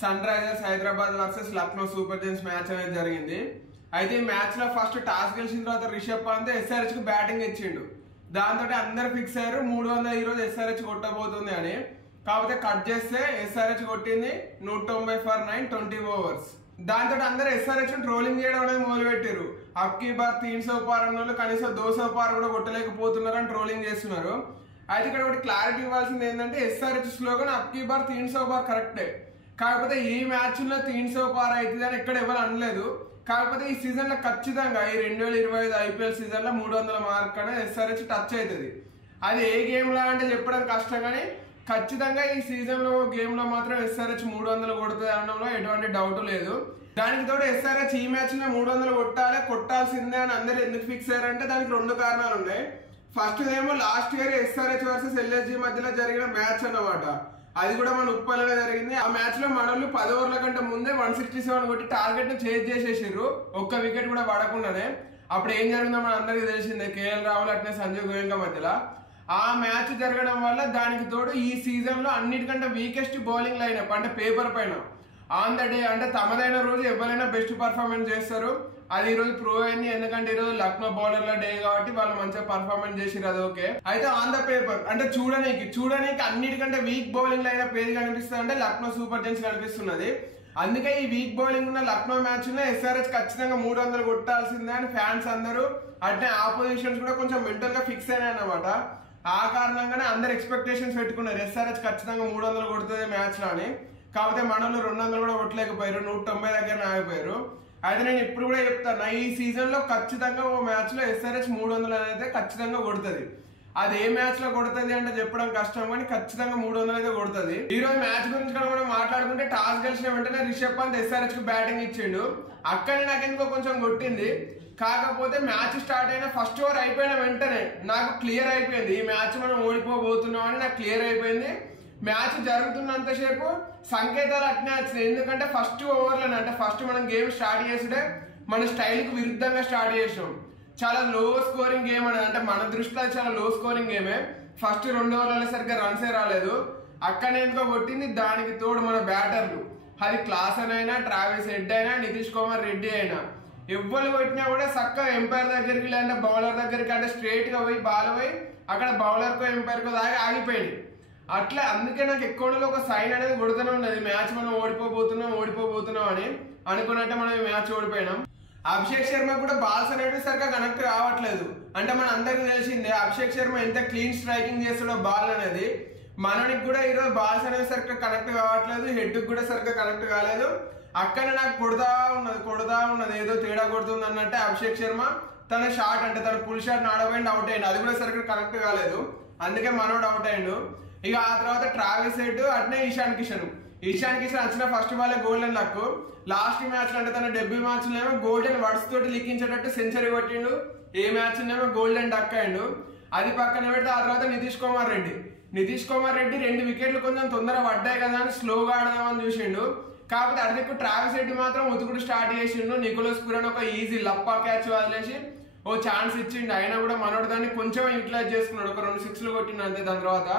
Sun Risers Hyderabad versus Lucknow Super Giants match అనేది జరిగింది. అయితే ఈ మ్యాచ్ లో ఫస్ట్ టాస్ గెలిచిన తర్వాత రిషబ్ పంత్ SRH కు బ్యాటింగ్ ఇచ్చిండు. దాంతో అందరు ఫిక్స్ అయ్యారు 300 ఈ రోజు SRH కొట్టబోతుంది అని. కాకపోతే కట్ చేస్తే SRH కొట్టింది 190 ఫర్ 9 20 ఓవర్స్. దాంతో అందరు SRH ట్రోలింగ్ చేయడం అనేది మొదలు పెట్టారు. అబ్కీ బార్ 300 పార్ అన్న కనీసం 200 పార్ కూడా కొట్టలేకపోతున్నారు అని ట్రోలింగ్ చేస్తున్నారు. అయితే ఇక్కడ ఒకటి క్లారిటీ ఇవ్వాల్సింది ఏంటంటే SRH స్లోగన్ అబ్కీ బార్ 300 పార్ కరెక్టే, కాకపోతే ఈ మ్యాచ్ లో 300 పార్ అవుతుంది అని ఎక్కడ ఎవరు అనలేదు. కాకపోతే ఈ సీజన్ లో ఖచ్చితంగా ఈ 2025 IPL సీజన్ లో 300 మార్క్ అనేది SRH టచ్ అవుతుంది. అది ఏ గేమ్ లా అంటే చెప్పడం కష్టం, కానీ ఖచ్చితంగా ఈ సీజన్ లో గేమ్ లో మాత్రం SRH 300 కొడుతుంది అనడంలో ఎటువంటి డౌట్ లేదు. దానికి తోడు SRH ఈ మ్యాచ్ లో 300 కొట్టాల్సిందే అని అందరు ఎందుకు ఫిక్స్ అయ్యారంటే దానికి 2 కారణాలు ఉన్నాయి. ఫస్ట్ ఏమో last year SRH versus LSG మధ్యలో జరిగిన మ్యాచ్ అన్నమాట. అది కూడా మన ఉప్పల్లోనే జరిగింది. ఆ మ్యాచ్ లో మనోళ్ళు 10 ఓవర్ల కంటే ముందే 167 కొట్టి టార్గెట్ ను చేజ్ చేసేసారు, ఒక్క వికెట్ కూడా పడకుండానే. అప్పుడు ఏం జరిగిందో మన అందరికీ తెలిసిందే, KL రాహుల్ అట్నే సంజయ్ గోయంకా మధ్యలో ఆ మ్యాచ్ జరగడం వల్ల. దానికి తోడు ఈ సీజన్ లో అన్నిటికంటే వీకెస్ట్ బౌలింగ్ లైనప్ అంటే పేపర్ పైన ఆన్ ద డే అంటే తమదైన రోజు ఎవరైనా బెస్ట్ పర్ఫార్మెన్స్ చేస్తారు. అది ఈ రోజు ప్రూవ్ అయింది, ఎందుకంటే ఈ రోజు లక్నో బౌలర్ల డే కాబట్టి వాళ్ళు మంచిగా పర్ఫార్మెన్స్ చేసిరు, అది ఓకే. అయితే ఆన్ ద పేపర్ అంటే చూడడానికి అన్నిటికంటే వీక్ బౌలింగ్ లైనప్ ఏది కనిపిస్తుంది అంటే లక్నో సూపర్ జైంట్స్ కనిపిస్తున్నది. అందుకే ఈ వీక్ బౌలింగ్ ఉన్న లక్నో మ్యాచ్ లో SRH ఖచ్చితంగా 300 కొట్టాల్సిందే అని ఫ్యాన్స్ అందరూ అట్నే ఆపోజిషన్స్ కూడా కొంచెం మెంటల్ గా ఫిక్స్ అయినాయి అన్నమాట. ఆ కారణంగానే అందరు ఎక్స్పెక్టేషన్స్ పెట్టుకున్నారు SRH ఖచ్చితంగా 300 కొడుతుంది మ్యాచ్ లో అని. కాకపోతే మనోళ్ళు 200 కూడా కొట్టలేకపోయారు, 190 దగ్గర ఆగిపోయారు. అయితే నేను ఇప్పుడు కూడా చెప్తాను, ఈ సీజన్ లో ఖచ్చితంగా ఓ మ్యాచ్ లో SRH 300 అయితే ఖచ్చితంగా కొడుతుంది. అది ఏ మ్యాచ్ లో కొడుతుంది అంటే చెప్పడం కష్టం, కానీ ఖచ్చితంగా 300 అయితే కొడుతుంది. ఈ రోజు మ్యాచ్ గురించి మనం మాట్లాడుకుంటే టాస్ గెలిచిన వెంటనే రిషబ్ పంత్ SRH కు బ్యాటింగ్ ఇచ్చిండు. అక్కడనే నాకు ఎందుకో కొంచెం కొట్టింది. కాకపోతే మ్యాచ్ స్టార్ట్ అయిన ఫస్ట్ ఓవర్ అయిపోయిన వెంటనే నాకు క్లియర్ అయిపోయింది, ఈ మ్యాచ్ మనం ఓడిపోబోతున్నాం అని నాకు క్లియర్ అయిపోయింది. మ్యాచ్ జరుగుతున్నంతసేపు సంకేతాలు అట్నే వచ్చినాయి, ఎందుకంటే ఫస్ట్ ఓవర్లోనే అంటే ఫస్ట్ మనం గేమ్ స్టార్ట్ చేసుడే మన స్టైల్ కు విరుద్ధంగా స్టార్ట్ చేసాం. చాలా లో స్కోరింగ్ గేమ్ అనేది, అంటే మన దృష్టిలో చాలా లో స్కోరింగ్ గేమే. ఫస్ట్ 2 ఓవర్లలో సరిగ్గా రన్సే రాలేదు, అక్కడనే ఎందుకో కొట్టింది. దానికి తోడు మన బ్యాటర్లు, అది క్లాసన్ అయినా, ట్రావిస్ హెడ్ అయినా, నితీష్ కుమార్ రెడ్డి అయినా, ఎవ్వరు కొట్టినా కూడా చక్కగా ఎంపైర్ దగ్గరికి లేదంటే బౌలర్ దగ్గరికి అంటే స్ట్రైట్ గా పోయి బాల్ పోయి అక్కడ బౌలర్ కో ఎంపైర్ కో దాకా ఆగిపోయింది. అట్లా అందుకే నాకు ఎక్కువ ఒక సైన్ అనేది కొడుతూనే ఉన్నది, మ్యాచ్ మనం ఓడిపోబోతున్నాం అని. అనుకున్నట్టే మనం ఈ మ్యాచ్ ఓడిపోయినాం. అభిషేక్ శర్మ కూడా బాల్స్ అనేవి సరిగ్గా కనెక్ట్ కావట్లేదు. అంటే మన అందరికి తెలిసిందే అభిషేక్ శర్మ ఎంత క్లీన్ స్ట్రైకింగ్ చేస్తాడో బాల్ అనేది. మనకి కూడా ఈరోజు బాల్స్ అనేవి సరిగ్గా కనెక్ట్ కావట్లేదు, హెడ్ కూడా సరిగ్గా కనెక్ట్ కాలేదు. అక్కడ నాకు కొడతా ఉన్నది ఏదో తేడా కొడుతుంది అన్నట్టే అభిషేక్ శర్మ తన షాట్ అంటే తన పుల్ షాట్ ఆడబోయింది, అవుట్ అయ్యింది. అది కూడా సరిగ్గా కనెక్ట్ కాలేదు, అందుకే మనోడు అవుట్ అయ్యిండు. ఇక ఆ తర్వాత ట్రావిస్ హెడ్ అట్నే ఇషాన్ కిషన్ వచ్చిన first ball golden luck. Last match అంటే తన డెబ్యూ మ్యాచ్ ఏమో గోల్డెన్ వర్డ్స్ తోటి లిఖించేటట్టు సెంచరీ కొట్టిండు, ఏ మ్యాచ్ ఏమో గోల్డెన్ డక్ అయ్యిండు. అది పక్కన పెడితే ఆ తర్వాత నితీష్ కుమార్ రెడ్డి 2 వికెట్లు కొంచెం తొందర పడ్డాయి కదా అని స్లోగా ఆడదామని చూసిండు. కాకపోతే అదికు ట్రావిస్ హెడ్ మాత్రం ఉతుకుడు స్టార్ట్ చేసిండు. నికోలస్ పురాన్ ఒక ఈజీ లప్పా క్యాచ్ వదిలేసి ఓ ఛాన్స్ ఇచ్చిండు. అయినా కూడా మనోడు దాన్ని కొంచెం యూటిలైజ్ చేసుకున్నాడు, ఒక 2 సిక్స్లు కొట్టిండు అంతే. దాని తర్వాత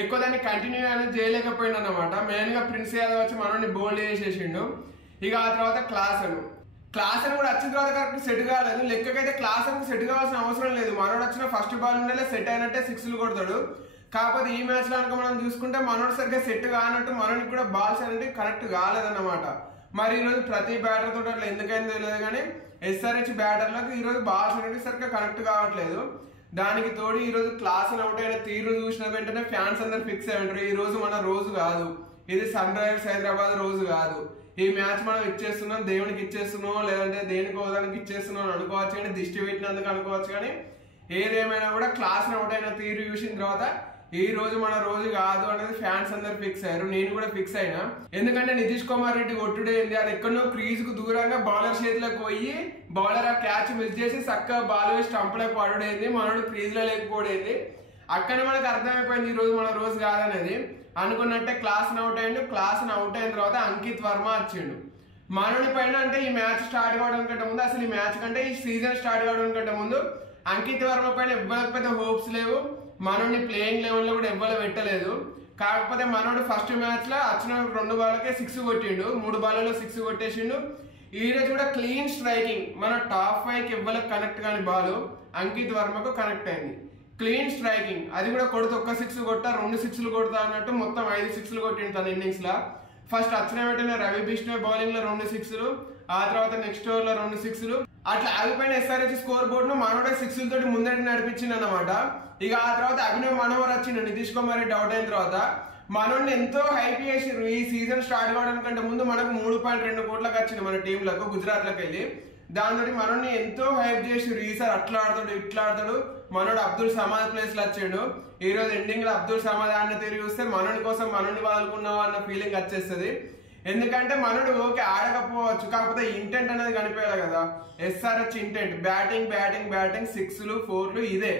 ఎక్కువ దాన్ని కంటిన్యూ అనేది చేయలేకపోయింది అనమాట. మెయిన్ గా ప్రిన్స్ యాదవ్ వచ్చి మనోడిని బౌల్డ్ చేసేసిండు. ఇక ఆ తర్వాత క్లాసన్ కూడా వచ్చిన తర్వాత కరెక్ట్ సెట్ కాలేదు. లెక్కకైతే క్లాసన్ సెట్ కావాల్సిన అవసరం లేదు, మనోడు వచ్చిన ఫస్ట్ బాల్ నుండే సెట్ అయినట్టే 6లు కొడతాడు. కాకపోతే ఈ మ్యాచ్ లో కనుక మనం చూసుకుంటే మనోడు సరిగ్గా సెట్ కానట్టు మనోడికి కూడా బాల్స్ అనేది కరెక్ట్ కాలేదన్నమాట. మరి ఈ రోజు ప్రతి బ్యాటర్ తోటి అట్లా ఎందుకైనా తెలియదు, కానీ SRH బ్యాటర్లకు ఈ రోజు బాల్స్ అనేది సరిగ్గా కనెక్ట్ కావట్లేదు. దానికి తోడు ఈ రోజు క్లాస్ అవుట్ అయిన తీరు చూసిన వెంటనే ఫ్యాన్స్ అందరు ఫిక్స్ అయి ఉంటారు, ఈ రోజు మన రోజు కాదు, ఇది సన్ రైజర్స్ హైదరాబాద్ రోజు కాదు, ఈ మ్యాచ్ మనం ఇచ్చేస్తున్నాం, దేవునికి ఇచ్చేస్తున్నాం లేదంటే దేనికి హోదానికి ఇచ్చేస్తున్నాం అనుకోవచ్చు, కానీ దిష్టి పెట్టినందుకు అనుకోవచ్చు. కానీ ఏదేమైనా కూడా క్లాస్ అవుట్ అయిన తీరు చూసిన తర్వాత ఈ రోజు మన రోజు కాదు అనేది ఫ్యాన్స్ అందరు ఫిక్స్ అయ్యారు, నేను కూడా ఫిక్స్ అయినా. ఎందుకంటే నితీష్ కుమార్ రెడ్డి కొట్టుడేంది, అది ఎక్కడో క్రీజ్ కు దూరంగా బౌలర్ చేతిలోకి పోయి బౌలర్ ఆ క్యాచ్ మిస్ చేసి చక్కగా బాల్ వేసి స్టంప్లకు పడుడైంది, మనోడు క్రీజ్ లో లేకపోడేంది. అక్కడ మనకు అర్థమైపోయింది ఈ రోజు మన రోజు కాదనేది. అనుకున్నట్టే క్లాస్ అవుట్ అయిన తర్వాత అంకిత్ వర్మ వచ్చిండు మనోడి పైన. అంటే ఈ మ్యాచ్ స్టార్ట్ కావడం కంటే ముందు, అసలు ఈ మ్యాచ్ కంటే ఈ సీజన్ స్టార్ట్ కావడం కంటే ముందు అంకిత్ వర్మ పైన ఎవ్వరికి పెద్ద హోప్స్ లేవు. మనోడిని ప్లేయింగ్ లెవెల్ లో కూడా ఎవ్వరు పెట్టలేదు. కాకపోతే మనోడు ఫస్ట్ మ్యాచ్ లో వచ్చిన 2 బాళ్ళకే 6 కొట్టిండు, 3 బాళ్ళలో 6 కొట్టేసిండు. ఈ రోజు కూడా క్లీన్ స్ట్రైకింగ్, మన టాప్ 5 కి ఎవ్వరికి కనెక్ట్ కాని బాల్ అంకిత్ వర్మకు కనెక్ట్ అయింది. క్లీన్ స్ట్రైకింగ్, అది కూడా కొడితే 1 6 కొట్టా 2 6లు కొడతా అన్నట్టు మొత్తం 5 6లు కొట్టిండు తన ఇన్నింగ్స్ లా. ఫస్ట్ వచ్చిన వెంటనే రవి బిష్ణోయ్ బౌలింగ్ లో 2 6లు, ఆ తర్వాత నెక్స్ట్ ఓవర్ లో 2 6లు, అట్లా ఆగిపోయిన ఎస్ఆర్హెచ్ స్కోర్ బోర్డ్ ను మనోడే 6ల తోటి ముందరికి నడిపించింది అన్నమాట. ఇక ఆ తర్వాత అభినవ్ మనోహర్ వచ్చిండు, నితీష్ కుమార్ రెడ్డి అవుట్ అయిన తర్వాత మనోడిని ఎంతో హైప్ చేసిర్రు. ఈ సీజన్ స్టార్ట్ కావడానికంటే ముందు మనకు 3.2 కోట్లకు వచ్చింది మన టీంలకు గుజరాత్ లకు వెళ్ళి. దాంతో మనోడిని ఎంతో హైప్ చేసిర్రు, ఈసారి అట్లా ఆడతాడు ఇట్లా ఆడతాడు. మనోడు అబ్దుల్ సమాద్ ప్లేస్ లో వచ్చిండు. ఈ రోజు ఎండింగ్ లో అబ్దుల్ సమాద్ ఆడిన తిరిగి చూస్తే మనోడి కోసం మనోడిని వాడుకున్నావు అన్న ఫీలింగ్ వచ్చేస్తుంది. ఎందుకంటే మనోడు ఓకే ఆడకపోవచ్చు, కాకపోతే ఇంటెంట్ అనేది కనిపించాలి కదా. SRH intent batting batting batting 6లు 4లు ఇదే.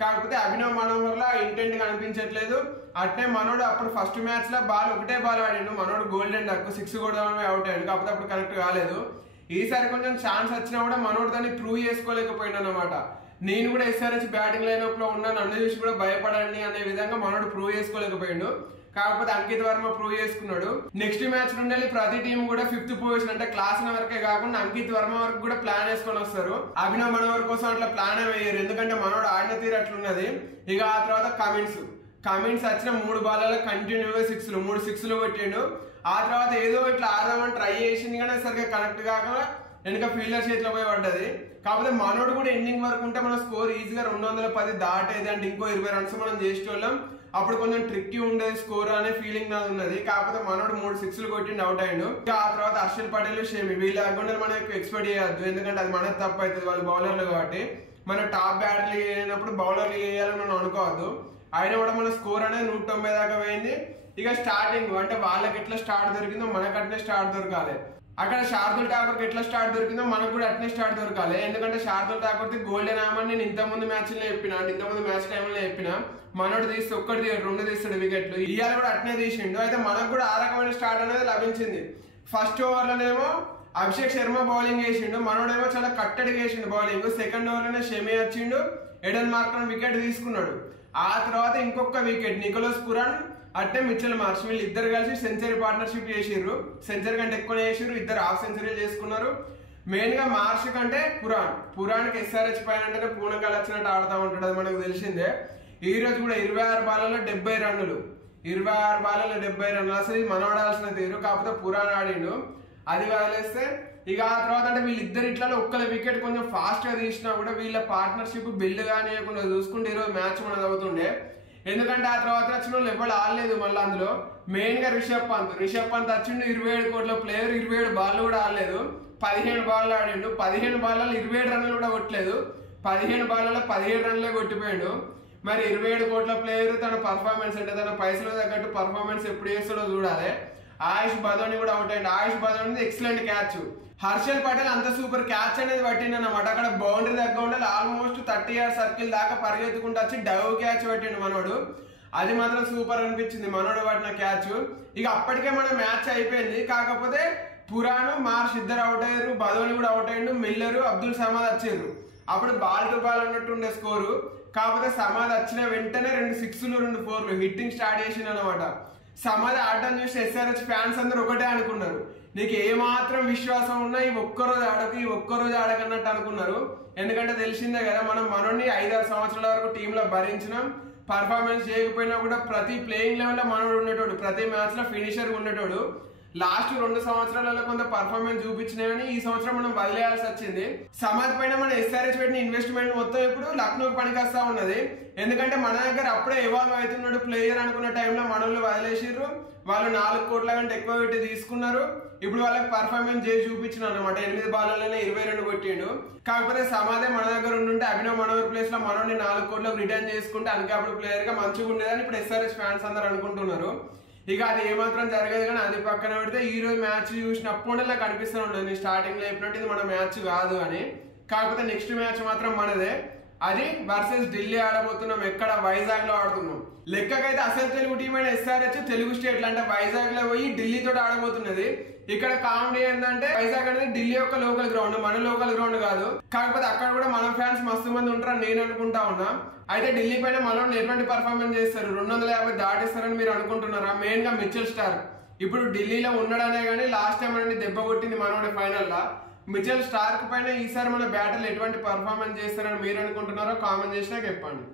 కాకపోతే అభినవ్ మనోహర్ లా ఇంటెంట్ కనిపించట్లేదు. అట్నే మనోడు అప్పుడు ఫస్ట్ మ్యాచ్ లో ఒకటే బాల్ ఆడిండు, మనోడు గోల్డెన్ డక్ 6 కొడదామని అవుట్ అయ్యాడు, కాకపోతే అప్పుడు కరెక్ట్ కాలేదు. ఈసారి కొంచెం ఛాన్స్ వచ్చినా కూడా మనోడు దాన్ని ప్రూవ్ చేసుకోలేకపోయింది అన్నమాట. నేను కూడా ఎస్ఆర్హెచ్ బ్యాటింగ్ లైనప్ లో ఉన్నా, నన్ను చూసి కూడా భయపడండి అనే విధంగా మనోడు ప్రూవ్ చేసుకోలేకపోయిండు. కాకపోతే అంకిత్ వర్మ ప్రూవ్ చేసుకున్నాడు. నెక్స్ట్ మ్యాచ్ నుండి ప్రతి టీం కూడా 5th పొజిషన్ అంటే క్లాస్ వరకే కాకుండా అంకిత్ వర్మ వరకు కూడా ప్లాన్ వేసుకొని వస్తారు. అభినవ్ మనోహర్ కోసం అట్లా ప్లాన్ వేయరు, ఎందుకంటే మనోడు ఆడిన తీరు అట్లున్నది. ఇక ఆ తర్వాత కమిన్స్ వచ్చిన 3 బాల్లలో కంటిన్యూగా 6లు 3 6లు కొట్టిండు. ఆ తర్వాత ఏదో ఇట్లా ఆడదామని ట్రై చేసింది కానీ సరిగ్గా కనెక్ట్ కాకుండా వెనక ఫీల్డర్ చేతిలో పోయి పడ్డది. కాకపోతే మనోడు కూడా ఎండింగ్ వరకు ఉంటే మన స్కోర్ ఈజీగా 210 దాటేది, అంటే ఇంకో 20 రన్స్ మనం చేసేటోళ్ళం. అప్పుడు కొంచెం ట్రిక్కీ ఉండేది స్కోర్ అనే ఫీలింగ్ నాది ఉన్నది. కాకపోతే మనోడు 3 6లు కొట్టిండు, అవుట్ అయ్యిండు. ఆ తర్వాత హర్షల్ పటేల్ షేమి వీళ్ళ అకౌంట్ మనం ఎక్కువ ఎక్స్పెక్ట్ చేయొద్దు, ఎందుకంటే అది మనకు తప్పు అవుతుంది, వాళ్ళు బౌలర్లు కాబట్టి. మన టాప్ బ్యాటర్లు అయినప్పుడు బౌలర్లు వేయాలని మనం అనుకోవద్దు. అయినా కూడా మన స్కోర్ అనేది 190 దాకా పోయింది. ఇక స్టార్టింగ్ అంటే వాళ్ళకి ఎట్లా స్టార్ట్ దొరికిందో మనకు అట్నే స్టార్ట్ దొరకాలి. అక్కడ శార్దుల్ ఠాకూర్కి ఎట్లా స్టార్ట్ దొరికిందో మనకు కూడా అట్నే స్టార్ట్ దొరకాలి. ఎందుకంటే శార్దుల్ ఠాకూర్కి గోల్డెన్ ఆమని నేను ఇంతకుముందు మ్యాచ్లో చెప్పిన, అంటే ఇంతకుముందు మ్యాచ్ టైంలో చెప్పిన, మనోడు తీస్తే 1 2 తీస్తాడు వికెట్లు. ఇవాళ కూడా అట్నే తీసిండు. అయితే మనకు కూడా ఆ రకమైన స్టార్ట్ అనేది లభించింది. ఫస్ట్ ఓవర్లోనేమో అభిషేక్ శర్మ బౌలింగ్ వేసిండు, మనోడేమో చాలా కట్టడిగా వేసిండు బౌలింగ్. సెకండ్ ఓవర్లోనే షమి వచ్చిండు, ఎడెన్ మార్క్రమ్ వికెట్ తీసుకున్నాడు. ఆ తర్వాత ఇంకొక వికెట్ నికోలస్ పురాన్ అట్టే మిచెల్ మార్ష్, వీళ్ళు ఇద్దరు కలిసి సెంచరీ పార్ట్నర్షిప్ చేసిర్రు. సెంచరీ కంటే ఎక్కువ చేసిర్రు, ఇద్దరు హాఫ్ సెంచరీ చేసుకున్నారు. మెయిన్ గా మార్ష్ కంటే పురాణ్కి ఎస్ఆర్హెచ్ పైన అంటేనే పూనకాలు వచ్చినట్టు ఆడుతూ ఉంటాడు, అది మనకు తెలిసిందే. ఈ రోజు కూడా 26 బాల్లలో 70 రన్నులు, 26 బాల్లలో 70 రన్నులు. అసలు ఇది మనం ఆడాల్సిన తీరు, కాకపోతే పురాణ్ ఆడిండు. అది వదిలేస్తే ఇక ఆ తర్వాత అంటే వీళ్ళిద్దరు ఇట్లా ఒక్కల వికెట్ కొంచెం ఫాస్ట్ గా తీసినా కూడా వీళ్ళ పార్ట్నర్షిప్ బిల్డ్ కానియకుండా చూసుకుంటే ఈరోజు మ్యాచ్ మనది అవుతుండే. ఎందుకంటే ఆ తర్వాత వచ్చిన వాళ్ళు ఎవరు ఆడలేదు. మళ్ళీ అందులో మెయిన్ గా రిషబ్ పంత్ వచ్చిండు, 27 కోట్ల ప్లేయర్, 27 బాల్ కూడా ఆడలేదు, 15 బాల్ ఆడిండు. 15 బాల్లలో 27 రన్నులు కూడా కొట్టలేదు, 15 బాల్లలో 17 రన్లే కొట్టిపోయాడు. మరి 27 కోట్ల ప్లేయర్ తన పర్ఫార్మెన్స్ అంటే తన పైసలు తగ్గట్టు పర్ఫార్మెన్స్ ఎప్పుడు చేస్తాడో చూడాలి. ఆయుష్ బదోని కూడా అవుట్ అయ్యింది. ఆయుష్ బదోని ఎక్సలెంట్ క్యాచ్. హర్షల్ పటేల్ అంత సూపర్ క్యాచ్ అనేది పట్టిండు అన్నమాట. అక్కడ బౌండరీ దగ్గర ఉండాలి, ఆల్మోస్ట్ 30 yards సర్కిల్ దాకా పరిగెత్తుకుంటూ వచ్చి డవ్ క్యాచ్ పట్టిండు మనోడు. అది మాత్రం సూపర్ అనిపించింది మనోడు పట్టిన క్యాచ్. ఇక అప్పటికే మన మ్యాచ్ అయిపోయింది. కాకపోతే పురాణ్ మార్ష్ ఇద్దరు అవుట్ అయ్యారు, బదోని కూడా అవుట్ అయ్యిండు, మిల్లరు అబ్దుల్ సమాద్ వచ్చారు. అప్పుడు బాల్ టు బాల్ అన్నట్టు ఉండే స్కోరు. కాకపోతే సమాద్ వచ్చిన వెంటనే 2 6లు 2 4లు హిట్టింగ్ స్టార్ట్ చేసిండు అనమాట. సమాద్ ఆడటం చూసి ఎస్ఆర్హెచ్ ఫ్యాన్స్ అందరూ ఒకటే అనుకున్నారు, నీకు ఏమాత్రం విశ్వాసం ఉన్నా ఈ ఒక్కరోజు ఆడకన్నట్టు అనుకున్నారు. ఎందుకంటే తెలిసిందే కదా, మనం మనోడిని 5-6 సంవత్సరాల వరకు టీంలో భరించినాం. పర్ఫార్మెన్స్ చేయకపోయినా కూడా ప్రతి ప్లేయింగ్ లెవెల్లో మనోడు ఉండేటోడు, ప్రతి మ్యాచ్ లో ఫినిషర్ ఉండేటోడు. లాస్ట్ 2 సంవత్సరాలలో కొంత పర్ఫార్మెన్స్ చూపించినాయని ఈ సంవత్సరం మనం వదిలేయాల్సి వచ్చింది. సమాజ్ పైన మన ఎస్ఆర్హెచ్ పెట్టిన ఇన్వెస్ట్మెంట్ మొత్తం ఇప్పుడు లక్నోకి పనికొస్తా ఉన్నది. ఎందుకంటే మన దగ్గర అప్పుడే ఎవాల్వ్ అవుతున్నాడు ప్లేయర్ అనుకున్న టైంలో మనోళ్ళు వదిలేసిర్రు. వాళ్ళు 4 కోట్ల కంటే ఎక్కువ పెట్టి తీసుకున్నారు. ఇప్పుడు వాళ్ళకి పర్ఫార్మెన్స్ చేసి చూపించిన అనమాట. 8 బాల్లోనే 22 కొట్టిండు. కాకపోతే సమాధే మన దగ్గర ఉండుంటే అభినవ్ మనోహర్ ప్లేస్ లో మనోడిని 4 కోట్లకు రిటర్న్ చేసుకుంటే అన్కాప్డ్ ప్లేయర్ గా మంచిగా ఉండేదని ఇప్పుడు ఎస్ఆర్హెచ్ ఫ్యాన్స్ అందరూ అనుకుంటున్నారు. ఇక అది ఏమాత్రం జరగదు. కానీ అది పక్కన పెడితే ఈ రోజు మ్యాచ్ చూసినప్పుడు నాకు అనిపిస్తూ ఉండదు స్టార్టింగ్ లో చెప్పినట్టు ఇది మన మ్యాచ్ కాదు అని. కాకపోతే నెక్స్ట్ మ్యాచ్ మాత్రం మనదే. అది వర్సెస్ ఢిల్లీ ఆడబోతున్నాం. ఎక్కడ? వైజాగ్ లో ఆడుతున్నాం. లెక్కకైతే అసలు తెలుగు టీం అయిన ఎస్ఆర్హెచ్ తెలుగు స్టేట్లు అంటే వైజాగ్ లో పోయి ఢిల్లీతో ఆడబోతున్నది. ఇక్కడ కామెడీ ఏంటంటే వైజాగ్ అనేది ఢిల్లీ యొక్క లోకల్ గ్రౌండ్, మన లోకల్ గ్రౌండ్ కాదు. కాకపోతే అక్కడ కూడా మన ఫ్యాన్స్ మస్తు మంది ఉంటారని నేను అనుకుంటా ఉన్నా. అయితే ఢిల్లీ పైన మనోడు ఎటువంటి పర్ఫార్మెన్స్ చేస్తారు, 250 దాటిస్తారని మీరు అనుకుంటున్నారా? మెయిన్ గా మిచెల్ స్టార్క్ ఇప్పుడు ఢిల్లీలో ఉన్నాడనే కానీ లాస్ట్ టైం అనేది దెబ్బ కొట్టింది మనోడి ఫైనల్ లా. మిచెల్ స్టార్క్ పైన ఈసారి మన బ్యాటిల్ ఎటువంటి పర్ఫార్మెన్స్ చేస్తారని మీరు అనుకుంటున్నారో కామెంట్ చేసినా చెప్పండి.